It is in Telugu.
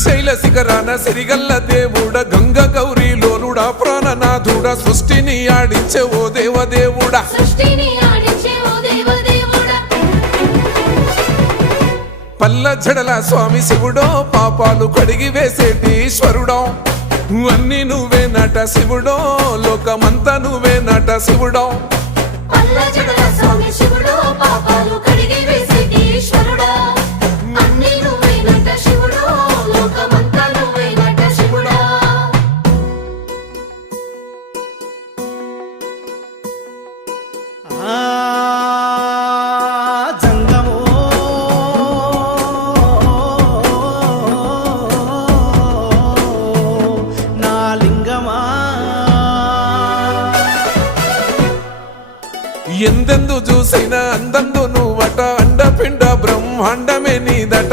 శ్రీశైల శిఖరాన సిరిగల్ల దేవుడ గంగ గౌరీ లోలుడా ప్రాణనాథుడ సృష్టిని ఆడించే ఓ దేవదేవుడా పల్ల జడల స్వామి శివుడో పాపాలు కడిగి వేసేటి ఈశ్వరుడో అన్ని నువ్వే నట శివుడో లోకమంతా నువ్వే నట శివుడో ఎందెందు చూసిన అందందు నువ్వట అండపిండ బ్రహ్మాండమే నీదట